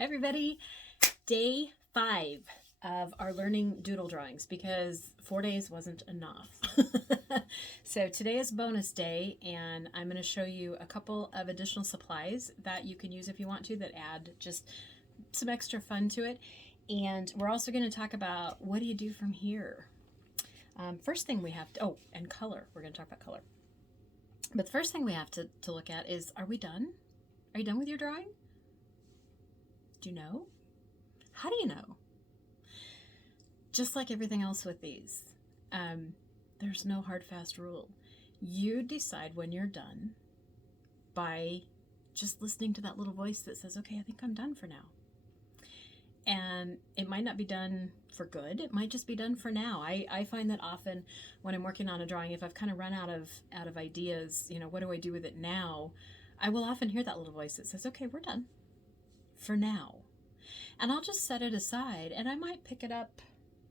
Hi everybody, day 5 of our learning doodle drawings because 4 days wasn't enough. So today is bonus day and I'm going to show you a couple of additional supplies that you can use if you want to that add just some extra fun to it. And we're also going to talk about what do you do from here. First thing we have to, and color. We're going to talk about color. But the first thing we have to look at is, are we done? Are you done with your drawing? Do you know? How do you know? Just like everything else with these, there's no hard, fast rule. You decide when you're done by just listening to that little voice that says, okay, I think I'm done for now. And it might not be done for good. It might just be done for now. I find that often when I'm working on a drawing, if I've kind of run out of ideas, you know, what do I do with it now? I will often hear that little voice that says, okay, we're done for now. And I'll just set it aside and I might pick it up,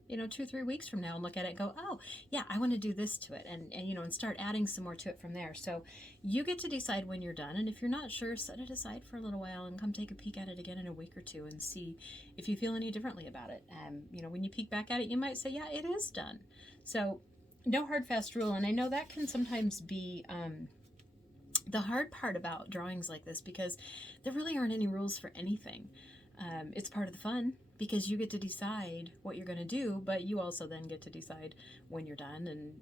2-3 weeks from now and look at it and go, oh yeah, I want to do this to it. And start adding some more to it from there. So you get to decide when you're done. And if you're not sure, set it aside for a little while and come take a peek at it again in a week or two and see if you feel any differently about it. When you peek back at it, you might say, yeah, it is done. So no hard, fast rule. And I know that can sometimes be, the hard part about drawings like this, because there really aren't any rules for anything. It's part of the fun because you get to decide what you're going to do, but you also then get to decide when you're done and,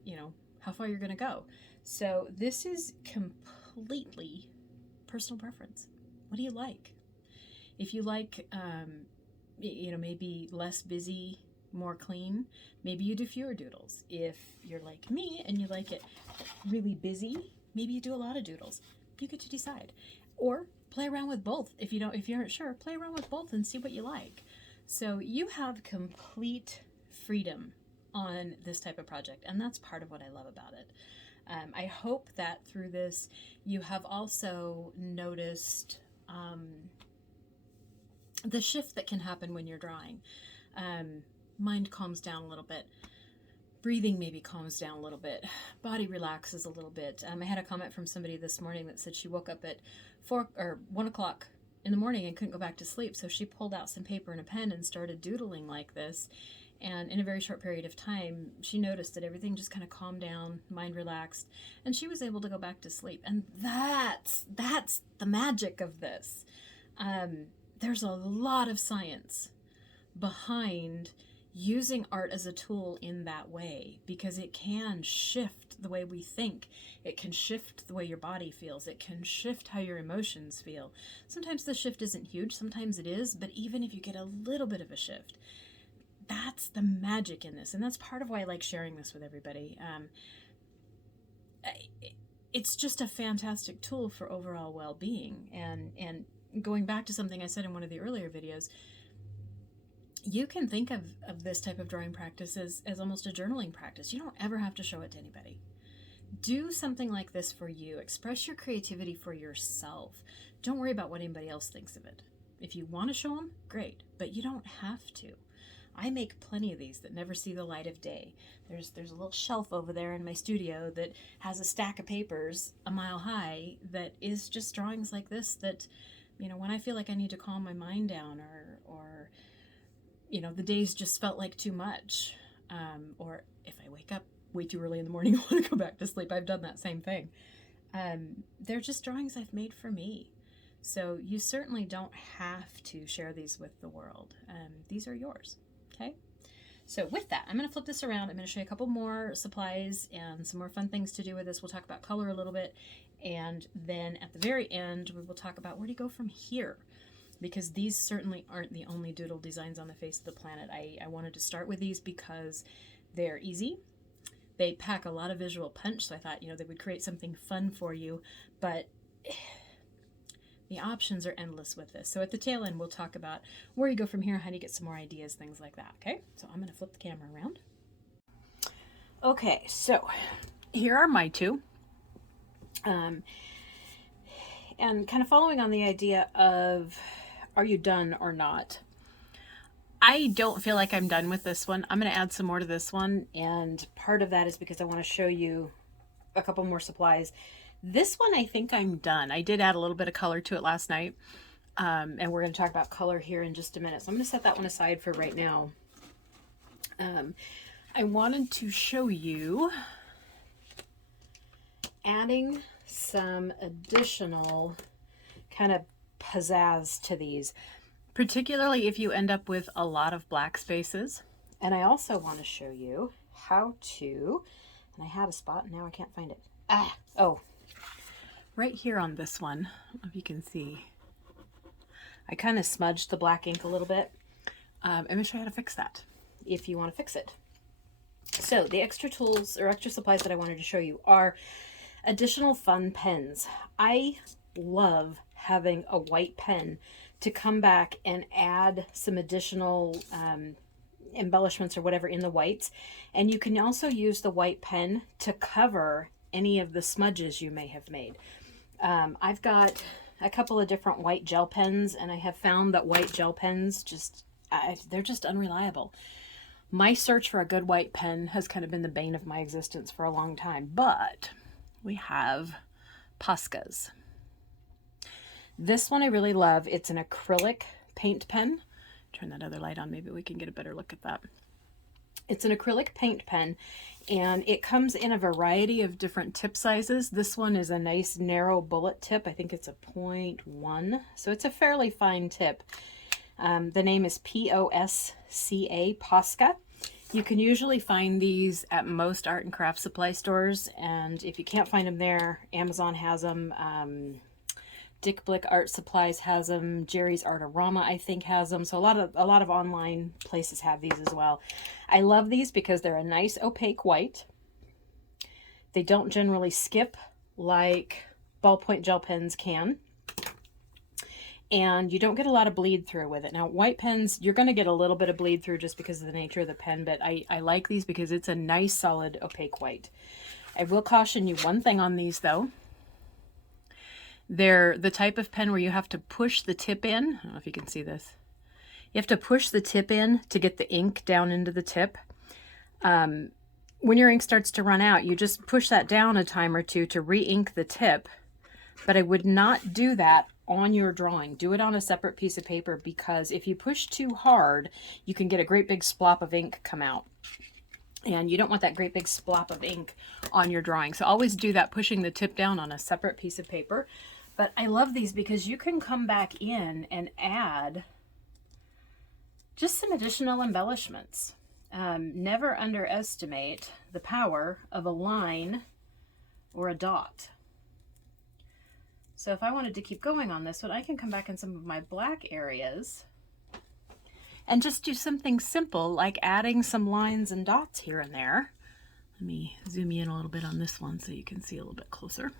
how far you're going to go. So this is completely personal preference. What do you like? If you like, maybe less busy, more clean, maybe you do fewer doodles. If you're like me and you like it really busy, maybe you do a lot of doodles. You get to decide. Or play around with both. If you aren't sure, play around with both and see what you like. So you have complete freedom on this type of project, and that's part of what I love about it. I hope that through this you have also noticed the shift that can happen when you're drawing. Mind calms down a little bit. Breathing maybe calms down a little bit. Body relaxes a little bit. I had a comment from somebody this morning that said she woke up at 1 o'clock in the morning and couldn't go back to sleep. So she pulled out some paper and a pen and started doodling like this. And in a very short period of time, she noticed that everything just kind of calmed down, mind relaxed, and she was able to go back to sleep. And that's the magic of this. There's a lot of science behind using art as a tool in that way, because it can shift the way we think. It can shift the way your body feels. It can shift how your emotions feel. Sometimes the shift isn't huge, sometimes it is, but even if you get a little bit of a shift, that's the magic in this. And that's part of why I like sharing this with everybody. It's just a fantastic tool for overall well-being. And going back to something I said in one of the earlier videos, you can think of this type of drawing practice as almost a journaling practice. You don't ever have to show it to anybody. Do something like this for you. Express your creativity for yourself. Don't worry about what anybody else thinks of it. If you want to show them, great, but you don't have to. I make plenty of these that never see the light of day. There's a little shelf over there in my studio that has a stack of papers a mile high that is just drawings like this that, when I feel like I need to calm my mind down or the days just felt like too much. Or if I wake up way too early in the morning, I want to go back to sleep. I've done that same thing. They're just drawings I've made for me. So you certainly don't have to share these with the world. These are yours, okay? So with that, I'm going to flip this around. I'm going to show you a couple more supplies and some more fun things to do with this. We'll talk about color a little bit. And then at the very end, we will talk about where do you go from here? Because these certainly aren't the only doodle designs on the face of the planet. I wanted to start with these because they're easy. They pack a lot of visual punch, so I thought, they would create something fun for you, but the options are endless with this. So at the tail end, we'll talk about where you go from here, how do you get some more ideas, things like that, okay? So I'm going to flip the camera around. Okay, so here are my two. And kind of following on the idea of, are you done or not? I don't feel like I'm done with this one. I'm going to add some more to this one, and part of that is because I want to show you a couple more supplies. This one, I think I'm done. I did add a little bit of color to it last night. And we're going to talk about color here in just a minute. So I'm going to set that one aside for right now. I wanted to show you adding some additional kind of pizzazz to these, particularly if you end up with a lot of black spaces. And I also want to show you how to, and I had a spot and now I can't find it. Oh, right here on this one, I don't know if you can see, I kind of smudged the black ink a little bit. I'm going to show you how to fix that if you want to fix it. So the extra tools or extra supplies that I wanted to show you are additional fun pens. I love having a white pen to come back and add some additional embellishments or whatever in the whites. And you can also use the white pen to cover any of the smudges you may have made. I've got a couple of different white gel pens, and I have found that white gel pens they're just unreliable. My search for a good white pen has kind of been the bane of my existence for a long time, but we have Poscas. This one I really love. It's an acrylic paint pen. Turn that other light on, maybe we can get a better look at that. It's an acrylic paint pen, and it comes in a variety of different tip sizes. This one is a nice narrow bullet tip. I think it's a 0.1, so it's a fairly fine tip. The name is Posca, Posca. You can usually find these at most art and craft supply stores, and if you can't find them there, Amazon has them. Dick Blick Art Supplies has them. Jerry's Artorama, I think, has them. So a lot of online places have these as well. I love these because they're a nice opaque white. They don't generally skip like ballpoint gel pens can. And you don't get a lot of bleed through with it. Now, white pens, you're going to get a little bit of bleed through just because of the nature of the pen, but I like these because it's a nice, solid, opaque white. I will caution you one thing on these, though. They're the type of pen where you have to push the tip in. I don't know if you can see this. You have to push the tip in to get the ink down into the tip. When your ink starts to run out, you just push that down a time or two to re-ink the tip. But I would not do that on your drawing. Do it on a separate piece of paper, because if you push too hard, you can get a great big splop of ink come out. And you don't want that great big splop of ink on your drawing. So always do that, pushing the tip down on a separate piece of paper. But I love these because you can come back in and add just some additional embellishments. Never underestimate the power of a line or a dot. So if I wanted to keep going on this one, I can come back in some of my black areas and just do something simple like adding some lines and dots here and there. Let me zoom in a little bit on this one so you can see a little bit closer.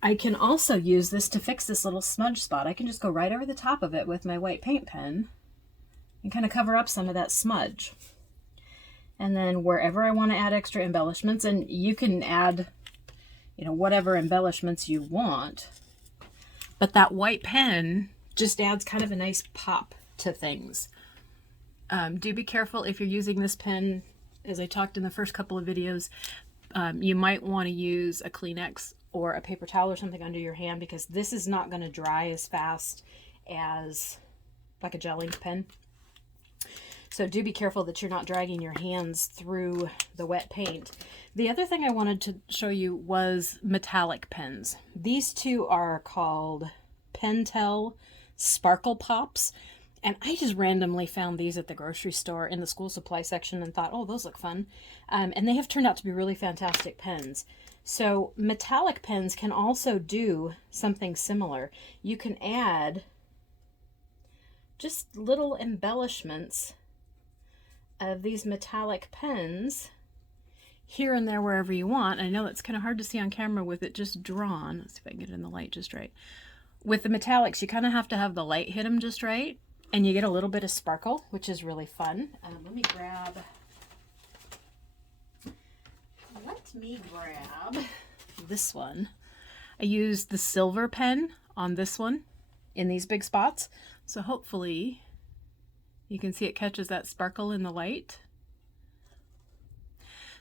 I can also use this to fix this little smudge spot. I can just go right over the top of it with my white paint pen and kind of cover up some of that smudge. And then wherever I want to add extra embellishments, and you can add, whatever embellishments you want, but that white pen just adds kind of a nice pop to things. Do be careful if you're using this pen. As I talked in the first couple of videos, you might want to use a Kleenex or a paper towel or something under your hand, because this is not going to dry as fast as like a gel ink pen. So do be careful that you're not dragging your hands through the wet paint. The other thing I wanted to show you was metallic pens. These two are called Pentel Sparkle Pops. And I just randomly found these at the grocery store in the school supply section and thought, oh, those look fun. And they have turned out to be really fantastic pens. So metallic pens can also do something similar. You can add just little embellishments of these metallic pens here and there wherever you want. I know that's kind of hard to see on camera with it just drawn. Let's see if I can get it in the light just right. With the metallics, you kind of have to have the light hit them just right, and you get a little bit of sparkle, which is really fun. Let me grab this one. I used the silver pen on this one in these big spots, so hopefully you can see it catches that sparkle in the light.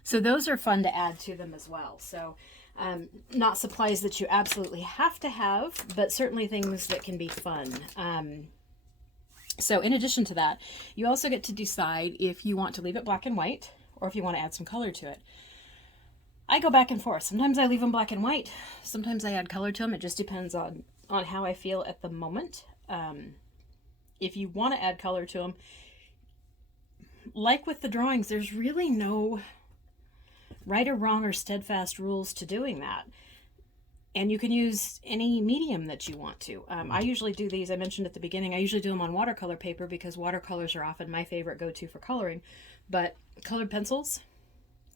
So those are fun to add to them as well. So Not supplies that you absolutely have to have, but certainly things that can be fun. So in addition to that, you also get to decide if you want to leave it black and white or if you want to add some color to it. I go back and forth. Sometimes I leave them black and white. Sometimes I add color to them. It just depends on how I feel at the moment. If you want to add color to them, like with the drawings, there's really no right or wrong or steadfast rules to doing that. And you can use any medium that you want to. I usually do these, I mentioned at the beginning, I usually do them on watercolor paper because watercolors are often my favorite go-to for coloring. But colored pencils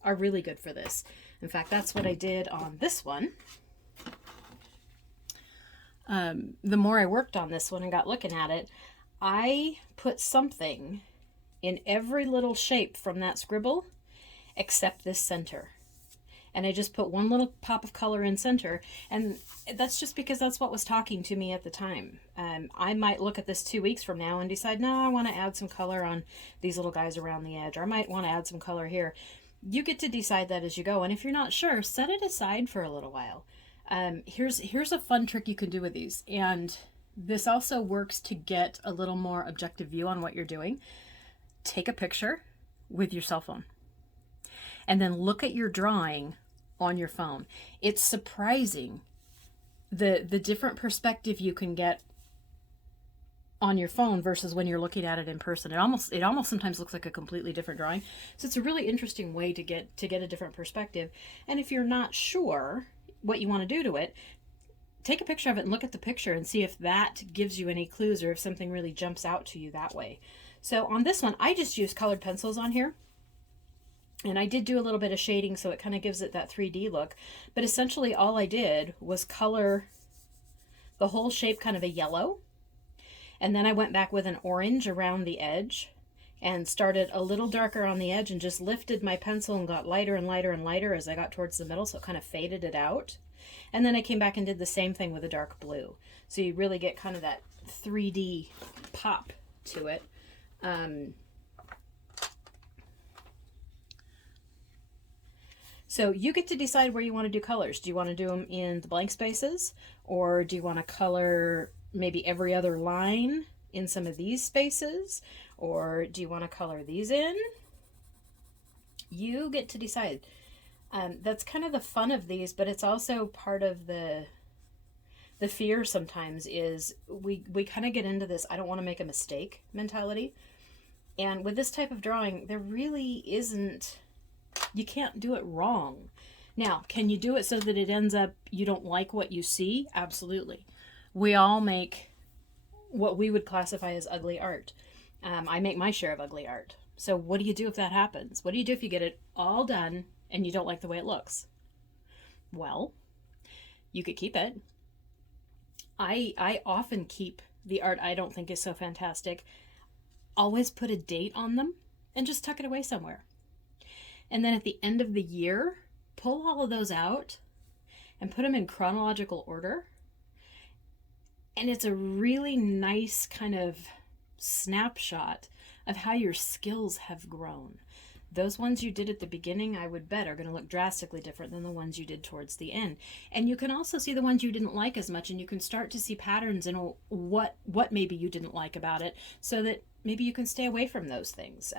are really good for this. In fact, that's what I did on this one. The more I worked on this one and got looking at it, I put something in every little shape from that scribble except this center. And I just put one little pop of color in center, and that's just because that's what was talking to me at the time. I might look at this 2 weeks from now and decide, no, I want to add some color on these little guys around the edge, or I might want to add some color here. You get to decide that as you go, and if you're not sure, set it aside for a little while. Here's a fun trick you can do with these, and this also works to get a little more objective view on what you're doing. Take a picture with your cell phone, and then look at your drawing on your phone. It's surprising the different perspective you can get on your phone versus when you're looking at it in person. It almost sometimes looks like a completely different drawing. So it's a really interesting way to get a different perspective. And if you're not sure what you want to do to it, take a picture of it and look at the picture and see if that gives you any clues or if something really jumps out to you that way. So on this one, I just used colored pencils on here. And I did do a little bit of shading, so it kind of gives it that 3D look. But essentially all I did was color the whole shape kind of a yellow. And then I went back with an orange around the edge and started a little darker on the edge and just lifted my pencil and got lighter and lighter and lighter as I got towards the middle, so it kind of faded it out. And then I came back and did the same thing with a dark blue. So you really get kind of that 3D pop to it. So you get to decide where you want to do colors. Do you want to do them in the blank spaces, or do you want to color maybe every other line in some of these spaces, or do you want to color these in? You get to decide. That's kind of the fun of these, but it's also part of the fear sometimes is we kind of get into this I don't want to make a mistake mentality. And with this type of drawing, there really isn't, you can't do it wrong. Now, can you do it so that it ends up you don't like what you see? Absolutely. We all make what we would classify as ugly art. I make my share of ugly art. So what do you do if that happens? What do you do if you get it all done and you don't like the way it looks? Well, you could keep it. I often keep the art I don't think is so fantastic. Always put a date on them and just tuck it away somewhere. And then at the end of the year, pull all of those out and put them in chronological order. And it's a really nice kind of snapshot of how your skills have grown. Those ones you did at the beginning, I would bet, are going to look drastically different than the ones you did towards the end. And you can also see the ones you didn't like as much, and you can start to see patterns in what maybe you didn't like about it, so that maybe you can stay away from those things.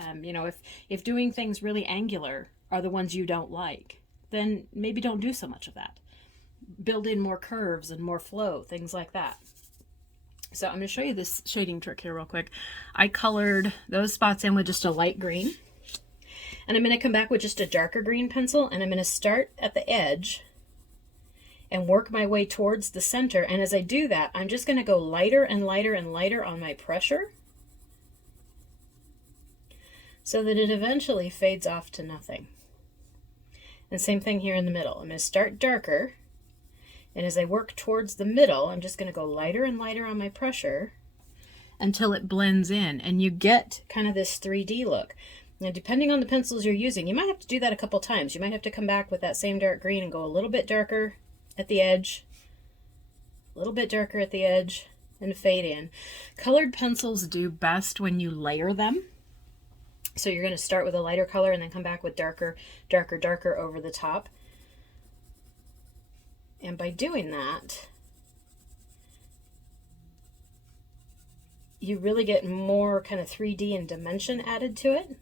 If doing things really angular are the ones you don't like, then maybe don't do so much of that. Build in more curves and more flow, things like that. So I'm going to show you this shading trick here real quick. I colored those spots in with just a light green. And I'm going to come back with just a darker green pencil, and I'm going to start at the edge and work my way towards the center. And as I do that, I'm just going to go lighter and lighter and lighter on my pressure so that it eventually fades off to nothing. And same thing here in the middle. I'm going to start darker, and as I work towards the middle, I'm just going to go lighter and lighter on my pressure until it blends in, and you get kind of this 3D look. Now, depending on the pencils you're using, you might have to do that a couple times. You might have to come back with that same dark green and go a little bit darker at the edge, a little bit darker at the edge, and fade in. Colored pencils do best when you layer them. So you're going to start with a lighter color and then come back with darker, darker, darker over the top. And by doing that, you really get more kind of 3D and dimension added to it.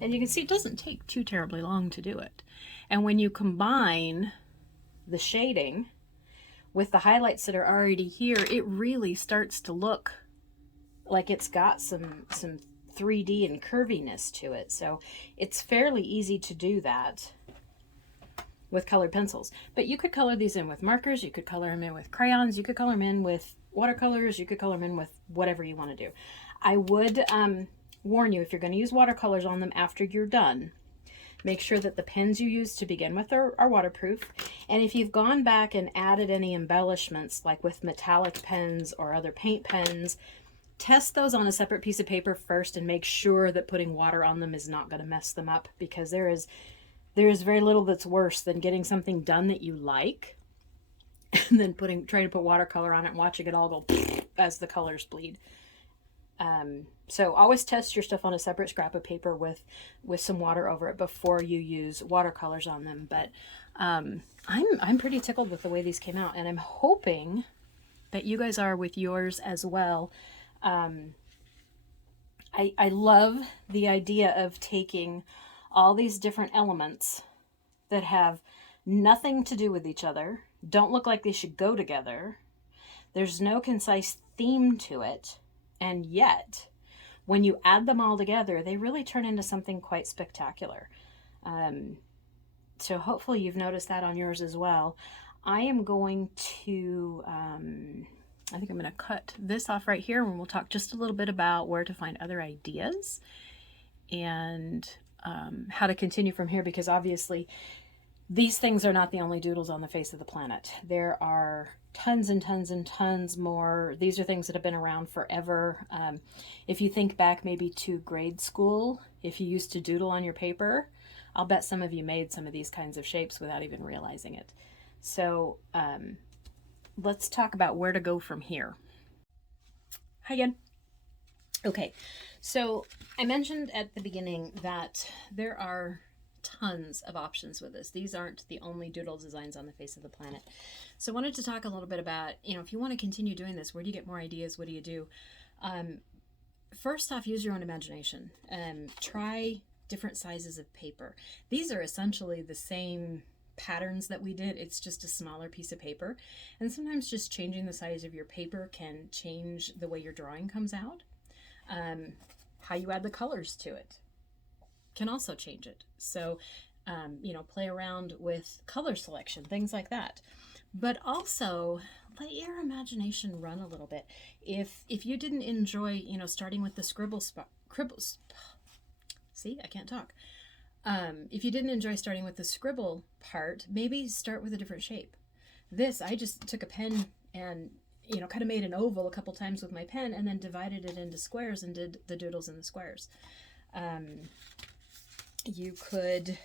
And you can see it doesn't take too terribly long to do it. And when you combine the shading with the highlights that are already here, it really starts to look like it's got some 3D and curviness to it. So it's fairly easy to do that with colored pencils. But you could color these in with markers, you could color them in with crayons, you could color them in with watercolors, you could color them in with whatever you want to do. I would warn you, if you're going to use watercolors on them after you're done, make sure that the pens you use to begin with are waterproof. And if you've gone back and added any embellishments, like with metallic pens or other paint pens, test those on a separate piece of paper first and make sure that putting water on them is not going to mess them up, because there is very little that's worse than getting something done that you like and then trying to put watercolor on it and watching it all go as the colors bleed. So always test your stuff on a separate scrap of paper with some water over it before you use watercolors on them. But I'm pretty tickled with the way these came out, and I'm hoping that you guys are with yours as well. I love the idea of taking all these different elements that have nothing to do with each other, don't look like they should go together. There's no concise theme to it, and yet when you add them all together, they really turn into something quite spectacular. So hopefully you've noticed that on yours as well. I am going to, I think I'm going to cut this off right here, and we'll talk just a little bit about where to find other ideas and how to continue from here, because obviously these things are not the only doodles on the face of the planet. There are tons and tons and tons more. These are things that have been around forever. If you think back maybe to grade school, if you used to doodle on your paper, I'll bet some of you made some of these kinds of shapes without even realizing it. So let's talk about where to go from here. Hi again. Okay, so I mentioned at the beginning that there are tons of options with this. These aren't the only doodle designs on the face of the planet. So I wanted to talk a little bit about, if you want to continue doing this, where do you get more ideas? What do you do? First off, use your own imagination. Try different sizes of paper. These are essentially the same patterns that we did. It's just a smaller piece of paper. And sometimes just changing the size of your paper can change the way your drawing comes out. How you add the colors to it can also change it. So, play around with color selection, things like that. But also let your imagination run a little bit. If you didn't enjoy, starting with the see, I can't talk. If you didn't enjoy starting with the scribble part, maybe start with a different shape. This, I just took a pen and kind of made an oval a couple times with my pen and then divided it into squares and did the doodles in the squares. You could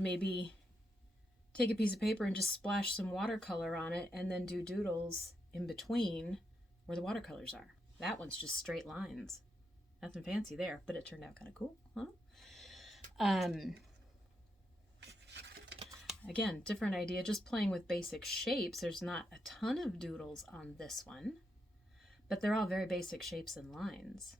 maybe take a piece of paper and just splash some watercolor on it and then do doodles in between where the watercolors are. That one's just straight lines. Nothing fancy there, but it turned out kind of cool, huh? Again, different idea, just playing with basic shapes. There's not a ton of doodles on this one, but they're all very basic shapes and lines.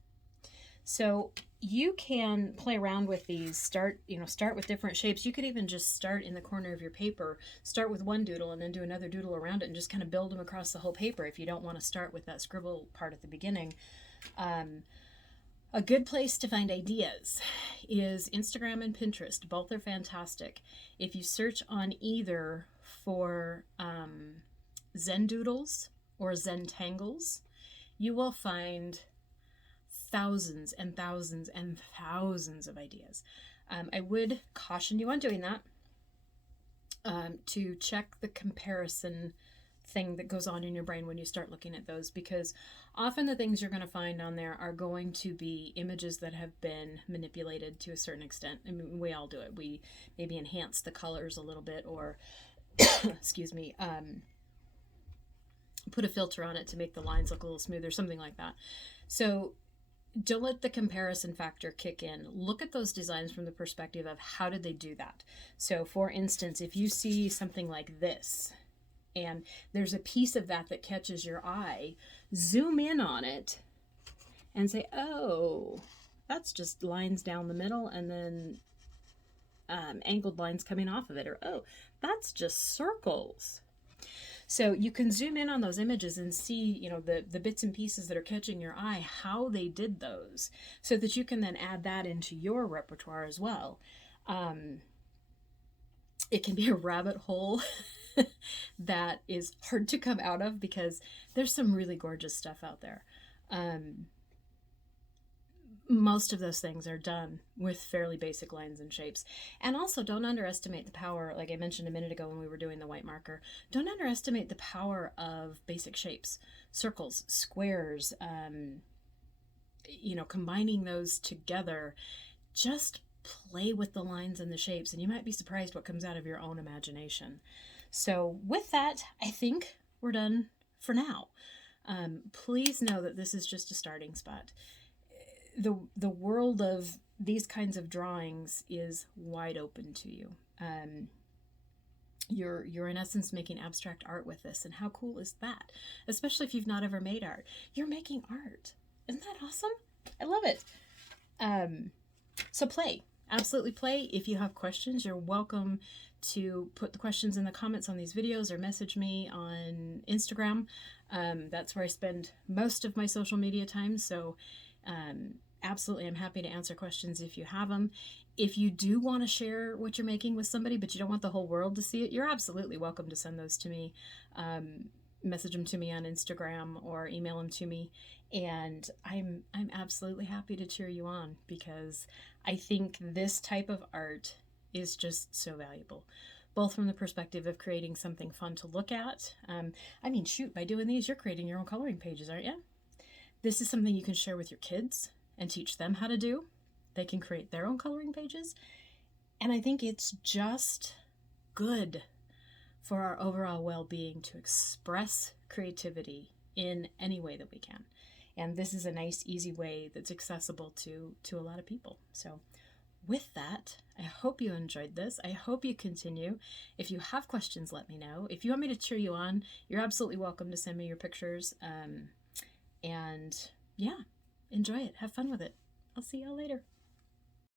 So you can play around with these, start with different shapes. You could even just start in the corner of your paper, start with one doodle and then do another doodle around it and just kind of build them across the whole paper if you don't want to start with that scribble part at the beginning. A good place to find ideas is Instagram and Pinterest. Both are fantastic. If you search on either for Zen Doodles or Zentangles, you will find thousands and thousands and thousands of ideas. I would caution you on doing that, to check the comparison thing that goes on in your brain when you start looking at those, because often the things you're going to find on there are going to be images that have been manipulated to a certain extent. I mean, we all do it. We maybe enhance the colors a little bit, or excuse me, put a filter on it to make the lines look a little smoother, something like that. So don't let the comparison factor kick in. Look at those designs from the perspective of how did they do that. So for instance, if you see something like this, and there's a piece of that that catches your eye, zoom in on it and say, oh, that's just lines down the middle and then angled lines coming off of it. Or, oh, that's just circles. So you can zoom in on those images and see, you know, the bits and pieces that are catching your eye, how they did those, so that you can then add that into your repertoire as well. It can be a rabbit hole that is hard to come out of because there's some really gorgeous stuff out there. Most of those things are done with fairly basic lines and shapes. And also, don't underestimate the power, like I mentioned a minute ago when we were doing the white marker, don't underestimate the power of basic shapes, circles, squares, you know, combining those together. Just play with the lines and the shapes, and you might be surprised what comes out of your own imagination. So with that, I think we're done for now. Please know that this is just a starting spot. The world of these kinds of drawings is wide open to you. You're in essence making abstract art with this, and how cool is that? Especially if you've not ever made art. You're making art. Isn't that awesome? I love it. So play. Absolutely play. If you have questions, you're welcome to put the questions in the comments on these videos or message me on Instagram. That's where I spend most of my social media time. So absolutely, I'm happy to answer questions if you have them. If you do want to share what you're making with somebody, but you don't want the whole world to see it, you're absolutely welcome to send those to me. Message them to me on Instagram or email them to me. And I'm absolutely happy to cheer you on, because I think this type of art is just so valuable, both from the perspective of creating something fun to look at. I mean, shoot, by doing these, you're creating your own coloring pages, aren't you? This is something you can share with your kids and teach them how to do. They can create their own coloring pages. And I think it's just good for our overall well-being to express creativity in any way that we can. And this is a nice, easy way that's accessible to a lot of people. So with that, I hope you enjoyed this. I hope you continue. If you have questions, let me know. If you want me to cheer you on, you're absolutely welcome to send me your pictures. And yeah, enjoy it. Have fun with it. I'll see y'all later.